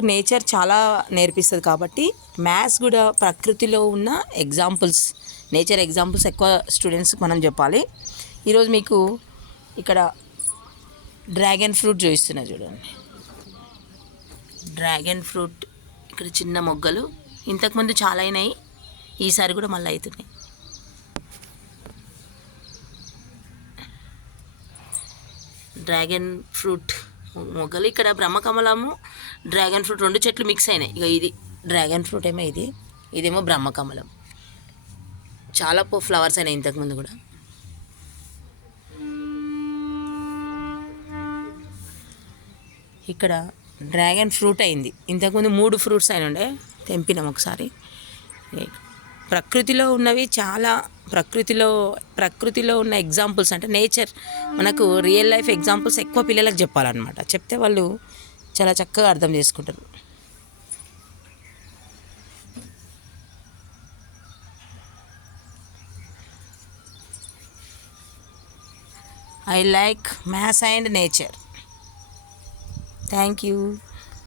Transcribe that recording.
Nature చాలా నేర్పిస్తుంది కాబట్టి మ్యాథ్స్ కూడా ప్రకృతిలో ఉన్న ఎగ్జాంపుల్స్, నేచర్ ఎగ్జాంపుల్స్ ఎక్కువ స్టూడెంట్స్కి మనం చెప్పాలి. ఈరోజు మీకు ఇక్కడ డ్రాగన్ ఫ్రూట్ చూపిస్తున్నా చూడండి. డ్రాగన్ ఫ్రూట్ ఇక్కడ చిన్న మొగ్గలు ఇంతకుముందు చాలా అయినాయి, ఈసారి కూడా మళ్ళీ అవుతున్నాయి. డ్రాగన్ ఫ్రూట్ మొగ్గలు ఇక్కడ బ్రహ్మకమలము, డ్రాగన్ ఫ్రూట్ రెండు చెట్లు మిక్స్ అయినాయి. ఇక ఇది డ్రాగన్ ఫ్రూట్ ఏమో, ఇదేమో బ్రహ్మకమలం. చాలా ఫ్లవర్స్ అయినాయి ఇంతకుముందు కూడా. ఇక్కడ డ్రాగన్ ఫ్రూట్ అయింది, ఇంతకుముందు 3 ఫ్రూట్స్ అయిన ఉండే, తెంపినాం ఒకసారి. ప్రకృతిలో ఉన్నవి చాలా, ప్రకృతిలో ఉన్న ఎగ్జాంపుల్స్ అంటే నేచర్ మనకు రియల్ లైఫ్ ఎగ్జాంపుల్స్ ఎక్కువ పిల్లలకు చెప్పాలన్నమాట. చెప్తే వాళ్ళు చాలా చక్కగా అర్థం చేసుకుంటారు. I like maths and nature. Thank you.